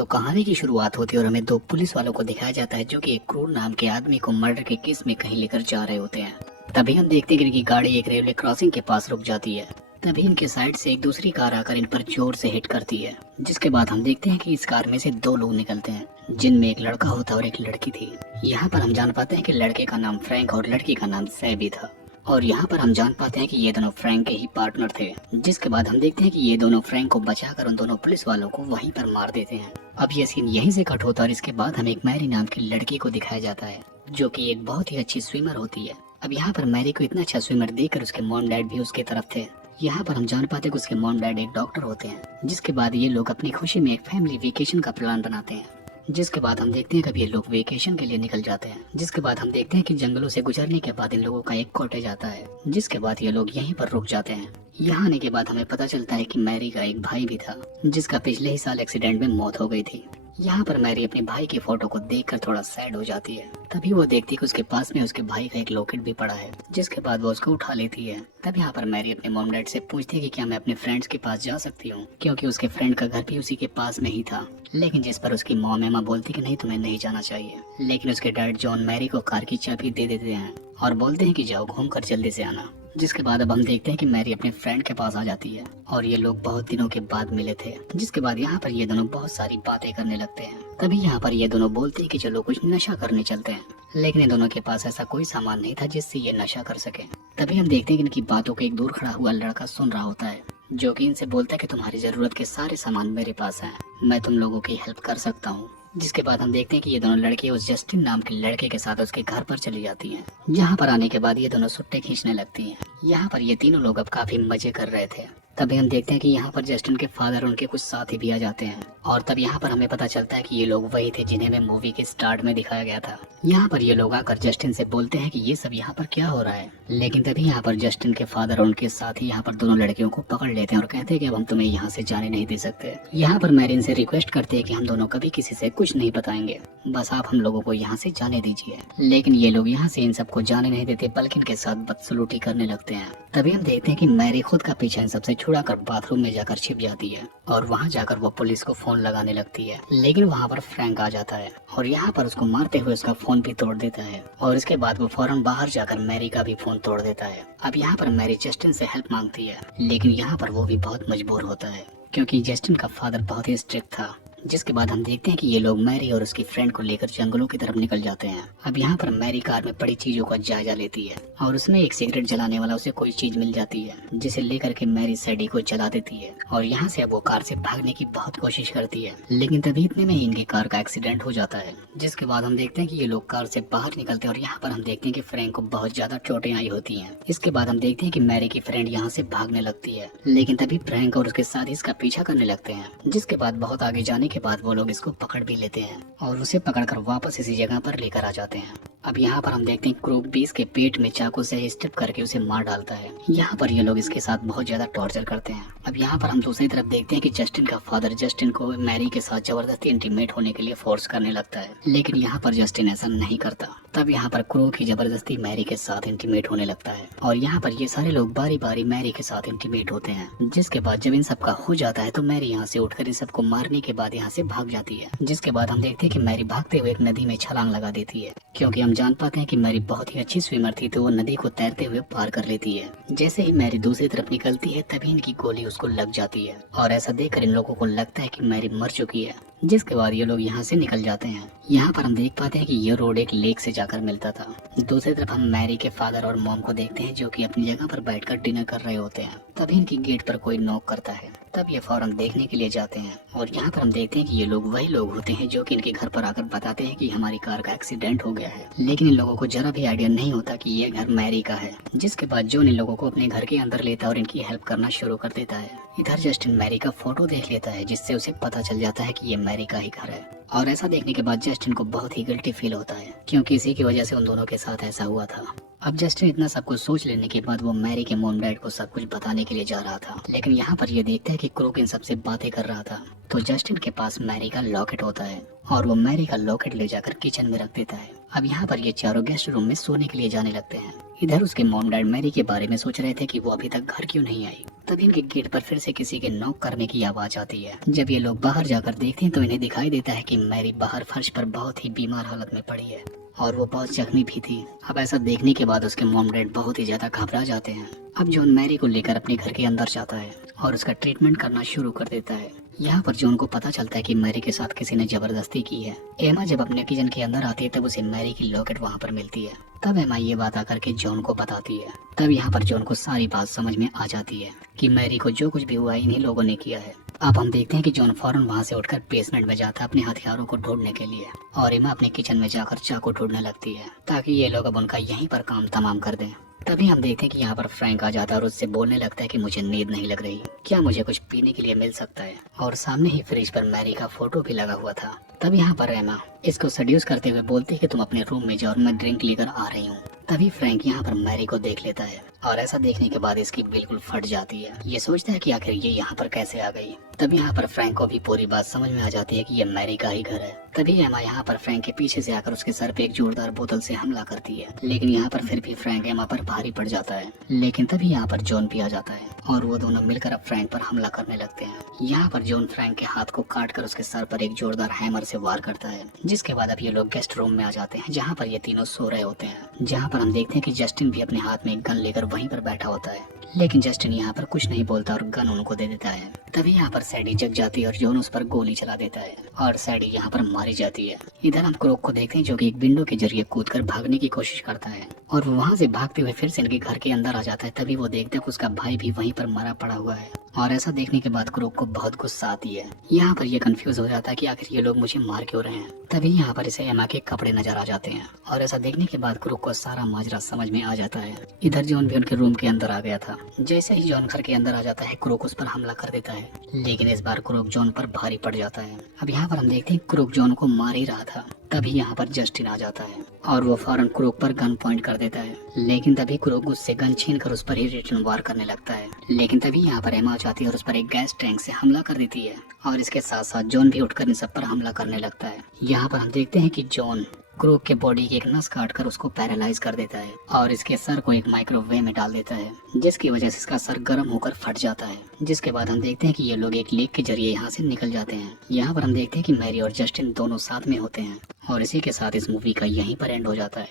तो कहानी की शुरुआत होती है और हमें दो पुलिस वालों को दिखाया जाता है जो कि एक क्रूर नाम के आदमी को मर्डर के केस में कहीं लेकर जा रहे होते हैं। तभी हम देखते हैं कि इनकी गाड़ी एक रेलवे क्रॉसिंग के पास रुक जाती है। तभी इनके साइड से एक दूसरी कार आकर इन पर जोर से हिट करती है, जिसके बाद हम देखते हैं कि इस कार में से दो लोग निकलते हैं जिनमें एक लड़का होता है और एक लड़की थी। यहाँ पर हम जान पाते हैं कि लड़के का नाम फ्रैंक और लड़की का नाम सैबी था। और यहाँ पर हम जान पाते हैं कि ये दोनों फ्रैंक के ही पार्टनर थे, जिसके बाद हम देखते हैं कि ये दोनों फ्रैंक को बचाकर उन दोनों पुलिस वालों को वहीं पर मार देते हैं। अब ये सीन यहीं से कट होता है और इसके बाद हमें एक मैरी नाम की लड़की को दिखाया जाता है जो कि एक बहुत ही अच्छी स्विमर होती है। अब यहाँ पर मैरी को इतना अच्छा स्विमर देखकर उसके मॉम डैड भी उसके तरफ थे। यहाँ पर हम जान पाते हैं कि उसके मॉम डैड एक डॉक्टर होते हैं, जिसके बाद ये लोग अपनी खुशी में एक फैमिली वेकेशन का प्लान बनाते हैं। जिसके बाद हम देखते हैं कभी ये लोग वेकेशन के लिए निकल जाते हैं। जिसके बाद हम देखते हैं कि जंगलों से गुजरने के बाद इन लोगों का एक कॉटेज आता है, जिसके बाद ये लोग यहीं पर रुक जाते हैं। यहाँ आने के बाद हमें पता चलता है कि मैरी का एक भाई भी था जिसका पिछले ही साल एक्सीडेंट में मौत हो गई थी। यहाँ पर मैरी अपने भाई की फोटो को देखकर थोड़ा सैड हो जाती है। तभी वो देखती है कि उसके पास में उसके भाई का एक लॉकेट भी पड़ा है, जिसके बाद वो उसको उठा लेती है। तब यहाँ पर मैरी अपने मॉम डैड से पूछती है कि क्या मैं अपने फ्रेंड्स के पास जा सकती हूँ, क्योंकि उसके फ्रेंड का घर भी उसी के पास में ही था। लेकिन जिस पर उसकी मॉम एमा बोलती कि नहीं, तुम्हें नहीं जाना चाहिए। लेकिन उसके डैड जॉन मैरी को कार की चाबी दे देते हैं और बोलते हैं कि जाओ घूम कर जल्दी से आना। जिसके बाद अब हम देखते हैं कि मैरी अपने फ्रेंड के पास आ जाती है और ये लोग बहुत दिनों के बाद मिले थे। जिसके बाद यहाँ पर ये दोनों बहुत सारी बातें करने लगते हैं। तभी यहाँ पर ये दोनों बोलते हैं कि चलो कुछ नशा करने चलते हैं, लेकिन इन दोनों के पास ऐसा कोई सामान नहीं था जिससे ये नशा कर सके। तभी हम देखते हैं कि इनकी बातों को एक दूर खड़ा हुआ लड़का सुन रहा होता है, जो कि इनसे बोलता है कि तुम्हारी जरूरत के सारे सामान मेरे पास हैं, मैं तुम लोगों की हेल्प कर सकता हूँ। जिसके बाद हम देखते हैं कि ये दोनों लड़के उस जस्टिन नाम के लड़के के साथ उसके घर पर चली जाती हैं। यहाँ पर आने के बाद ये दोनों सुट्टे खींचने लगती हैं। यहाँ पर ये तीनों लोग अब काफी मजे कर रहे थे। तभी हम देखते हैं कि यहाँ पर जस्टिन के फादर उनके कुछ साथी भी आ जाते हैं और तब यहाँ पर हमें पता चलता है कि ये लोग वही थे जिन्हें हमें मूवी के स्टार्ट में दिखाया गया था। यहाँ पर ये लोग आकर जस्टिन से बोलते हैं कि ये सब यहाँ पर क्या हो रहा है, लेकिन तभी यहाँ पर जस्टिन के फादर और उनके साथी यहाँ पर दोनों लड़कियों को पकड़ लेते हैं और कहते हैं कि अब हम तुम्हें यहाँ से जाने नहीं दे सकते। यहाँ पर मैरिन से रिक्वेस्ट करते हैं कि हम दोनों कभी किसी से कुछ नहीं बताएंगे, बस आप हम लोगों को यहाँ से जाने दीजिए। लेकिन ये लोग यहाँ से इन सबको जाने नहीं देते, बल्कि इनके साथ बदसलूकी करने लगते हैं। तभी हम देखते हैं कि मैरी खुद का पीछा इन सबसे छुड़ाकर बाथरूम में जाकर छिप जाती है और वहाँ जाकर वो पुलिस को फोन लगाने लगती है। लेकिन वहाँ पर फ्रैंक आ जाता है और यहाँ पर उसको मारते हुए उसका फोन भी तोड़ देता है और इसके बाद वो फौरन बाहर जाकर मैरी का भी फोन तोड़ देता है। अब यहाँ पर मैरी जस्टिन से हेल्प मांगती है, लेकिन यहाँ पर वो भी बहुत मजबूर होता है क्योंकि जस्टिन का फादर बहुत ही स्ट्रिक्ट था। जिसके बाद हम देखते हैं कि ये लोग मैरी और उसकी फ्रेंड को लेकर जंगलों की तरफ निकल जाते हैं। अब यहाँ पर मैरी कार में पड़ी चीजों का जायजा लेती है और उसमें एक सिगरेट जलाने वाला उसे कोई चीज मिल जाती है, जिसे लेकर के मैरी सैडी को जला देती है और यहाँ से अब वो कार से भागने की बहुत कोशिश करती है। लेकिन तभी इतने में ही इनकी कार का एक्सीडेंट हो जाता है। जिसके बाद हम देखते हैं कि ये लोग कार से बाहर निकलते हैं और यहाँ पर हम देखते हैं कि फ्रैंक को बहुत ज्यादा चोटें आई होती हैं। इसके बाद हम देखते हैं कि मैरी की फ्रेंड यहाँ से भागने लगती है, लेकिन तभी फ्रैंक और उसके साथ इसका पीछा करने लगते हैं। जिसके बाद बहुत आगे जाने के बाद वो लोग इसको पकड़ भी लेते हैं और उसे पकड़कर वापस इसी जगह पर लेकर आ जाते हैं। अब यहाँ पर हम देखते हैं क्रूक भी इसके पेट में चाकू से स्टेप करके उसे मार डालता है। यहाँ पर ये लोग इसके साथ बहुत ज्यादा टॉर्चर करते हैं। अब यहाँ पर हम दूसरी तरफ देखते हैं कि जस्टिन का फादर जस्टिन को मैरी के साथ जबरदस्ती इंटीमेट होने के लिए फोर्स करने लगता है, लेकिन यहाँ पर जस्टिन ऐसा नहीं करता। तब यहाँ पर क्रूक ही जबरदस्ती मैरी के साथ इंटीमेट होने लगता है और यहाँ पर ये सारे लोग बारी बारी मैरी के साथ इंटीमेट होते हैं। जिसके बाद जब इन सबका हो जाता है तो मैरी यहाँ से उठकर इन सबको मारने के बाद यहाँ से भाग जाती है। जिसके बाद हम देखते हैं कि मैरी भागते हुए एक नदी में छलांग लगा देती है, क्योंकि हम जान पाते हैं कि मैरी बहुत ही अच्छी स्विमर थी, तो वो नदी को तैरते हुए पार कर लेती है। जैसे ही मैरी दूसरी तरफ निकलती है तभी इनकी गोली उसको लग जाती है और ऐसा देखकर इन लोगों को लगता है कि मैरी मर चुकी है। जिसके बाद ये लोग यहाँ से निकल जाते हैं। यहाँ पर हम देख पाते हैं कि ये रोड एक लेक से जाकर मिलता था। दूसरी तरफ हम मैरी के फादर और मॉम को देखते हैं जो कि अपनी जगह पर बैठकर डिनर कर रहे होते हैं। तभी इनकी गेट पर कोई नॉक करता है। तब ये फौरन देखने के लिए जाते हैं और यहाँ पर हम देखते हैं कि ये लोग वही लोग होते हैं जो कि इनके घर पर आकर बताते हैं कि हमारी कार का एक्सीडेंट हो गया है। लेकिन इन लोगों को जरा भी आइडिया नहीं होता कि ये घर मैरी का है। जिसके बाद जॉन इन लोगों को अपने घर के अंदर लेता है और इनकी हेल्प करना शुरू कर देता है। इधर जस्टिन मैरी का फोटो देख लेता है, जिससे उसे पता चल जाता है कि ये मैरी का ही घर है। और ऐसा देखने के बाद जस्टिन को बहुत ही गिल्टी फील होता है, क्योंकि इसी की वजह से उन दोनों के साथ ऐसा हुआ था। अब जस्टिन इतना सब कुछ सोच लेने के बाद वो मैरी के मॉम डैड को सब कुछ बताने के लिए जा रहा था, लेकिन यहाँ पर ये देखता है कि क्रूक इन सबसे बातें कर रहा था। तो जस्टिन के पास मैरी का लॉकेट होता है और वो मैरी का लॉकेट ले जाकर किचन में रख देता है। अब यहाँ पर ये चारों गेस्ट रूम में सोने के लिए जाने लगते हैं। इधर उसके मॉम डैड मैरी के बारे में सोच रहे थे कि वो अभी तक घर क्यों नहीं आई। तभी इनके गेट पर फिर से किसी के नॉक करने की आवाज आती है। जब ये लोग बाहर जाकर देखते हैं तो इन्हें दिखाई देता है कि मैरी बाहर फर्श पर बहुत ही बीमार हालत में पड़ी है और वो बहुत जख्मी भी थी। अब ऐसा देखने के बाद उसके मॉम डैड बहुत ही ज्यादा घबरा जाते हैं। अब जॉन मैरी को लेकर अपने घर के अंदर जाता है और उसका ट्रीटमेंट करना शुरू कर देता है। यहाँ पर जॉन को पता चलता है कि मैरी के साथ किसी ने जबरदस्ती की है। एमा जब अपने किचन के अंदर आती है तब उसे मैरी की लॉकेट वहाँ पर मिलती है। तब एमा ये बात आकर के जॉन को बताती है। तब यहाँ पर जॉन को सारी बात समझ में आ जाती है कि मैरी को जो कुछ भी हुआ है इन्हीं लोगों ने किया है। अब हम देखते हैं कि जॉन फौरन वहाँ से उठकर बेसमेंट में जाता है अपने हथियारों को ढूंढने के लिए और एमा अपने किचन में जाकर चाकू ढूंढने लगती है ताकि ये लोग अब उनका यहीं पर काम तमाम कर दें। तभी हम देखते हैं कि यहाँ पर फ्रैंक आ जाता है और उससे बोलने लगता है कि मुझे नींद नहीं लग रही, क्या मुझे कुछ पीने के लिए मिल सकता है। और सामने ही फ्रिज पर मैरी का फोटो भी लगा हुआ था। तब यहाँ पर एमा इसको सेड्यूस करते हुए बोलती है कि तुम अपने रूम में जाओ और मैं ड्रिंक लेकर आ रही हूँ। तभी फ्रैंक यहाँ पर मैरी को देख लेता है और ऐसा देखने के बाद इसकी बिल्कुल फट जाती है। ये सोचता है कि आखिर ये यहाँ पर कैसे आ गई। तभी यहाँ पर फ्रैंक को भी पूरी बात समझ में आ जाती है कि ये मैरी का ही घर है। तभी एमा यहाँ पर फ्रैंक के पीछे से आकर उसके सर पे एक जोरदार बोतल से हमला करती है, लेकिन यहाँ पर फिर भी फ्रैंक एमा पर भारी पड़ जाता है। लेकिन तभी यहाँ पर जॉन भी आ जाता है और वो दोनों मिलकर अब फ्रैंक पर हमला करने लगते हैं। यहाँ पर जॉन फ्रैंक के हाथ को काट कर उसके सर पर एक जोरदार हैमर से वार करता है, जिसके बाद अब ये लोग गेस्ट रूम में आ जाते हैं जहाँ पर ये तीनों सो रहे होते हैं। जहाँ पर हम देखते हैं कि जस्टिन भी अपने हाथ में एक गन लेकर वहीं पर बैठा होता है, लेकिन जस्टिन यहाँ पर कुछ नहीं बोलता और गन उनको दे देता है। तभी यहाँ पर सैडी जग जाती है और जॉन उस पर गोली चला देता है और सैडी यहाँ पर मारी जाती है। इधर हम क्रोक को देखते हैं जो कि एक विंडो के जरिए कूदकर भागने की कोशिश करता है और वो वहाँ से भागते हुए फिर से इनके घर के अंदर आ जाता है। तभी वो देखता है कि उसका भाई भी वहीं पर मरा पड़ा हुआ है और ऐसा देखने के बाद क्रोक को बहुत गुस्सा आती है। यहाँ पर ये कंफ्यूज हो जाता है कि आखिर ये लोग मुझे मार क्यों रहे हैं। तभी यहाँ पर इसे एमा के कपड़े नजर आ जाते हैं और ऐसा देखने के बाद क्रोक को सारा माजरा समझ में आ जाता है। इधर जॉन भी उनके रूम के अंदर आ गया था। जैसे ही जॉन घर के अंदर आ जाता है क्रोक उस पर हमला कर देता है, लेकिन इस बार क्रोक जॉन पर भारी पड़ जाता है। अब यहाँ पर हम देखते हैं क्रोक जॉन को मार ही रहा था। तभी यहाँ पर जस्टिन आ जाता है और वो फौरन क्रोक पर गन पॉइंट कर देता है, लेकिन तभी क्रोक उससे गन छीन कर उस पर ही रिटर्न वार करने लगता है। लेकिन तभी यहाँ पर एमा आ जाती है और उस पर एक गैस टैंक से हमला कर देती है और इसके साथ साथ जॉन भी उठकर इन सब पर हमला करने लगता है। यहाँ पर हम देखते हैं कि जॉन क्रोक के बॉडी की एक नस काट कर उसको पैरालाइज कर देता है और इसके सर को एक माइक्रोवेव में डाल देता है, जिसकी वजह से इसका सर गर्म होकर फट जाता है। जिसके बाद हम देखते हैं कि ये लोग एक लेक के जरिए यहाँ से निकल जाते हैं। यहाँ पर हम देखते हैं कि मैरी और जस्टिन दोनों साथ में होते हैं और इसी के साथ इस मूवी का यहीं पर एंड हो जाता है।